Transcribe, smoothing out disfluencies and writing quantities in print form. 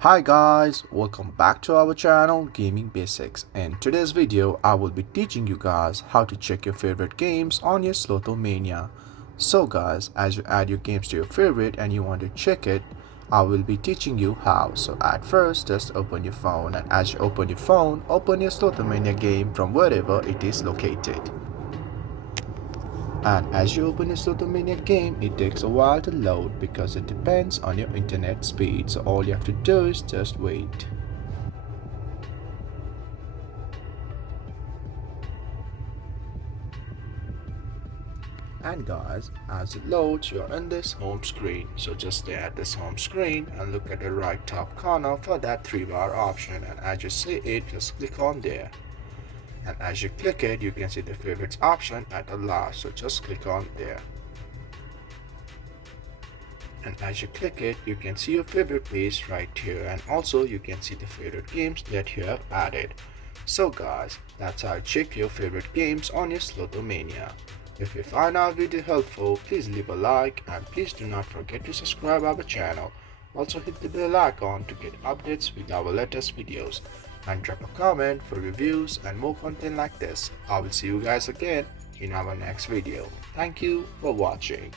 Hi guys, welcome back to our channel Gaming Basics. In today's video, I will be teaching you guys how to check your favorite games on your Slotomania. So guys, as you add your games to your favorite and you want to check it, I will be teaching you how. So at first, just open your phone, and as you open your phone, open your Slotomania game from wherever it is located. And as you open a Slotomania game, it takes a while to load because it depends on your internet speed. So all you have to do is just wait. And guys, as it loads, you're in this home screen. So just stay at this home screen and look at the right top corner for that 3-bar option. And as you see it, just click on there. And as you click it, you can see the favorites option at the last. So just click on there. And as you click it, you can see your favorite page right here, and also you can see the favorite games that you have added. So guys, that's how you check your favorite games on your Slotomania. If you find our video helpful, please leave a like and please do not forget to subscribe our channel. Also hit the bell icon to get updates with our latest videos, and drop a comment for reviews and more content like this. I will see you guys again in our next video. Thank you for watching.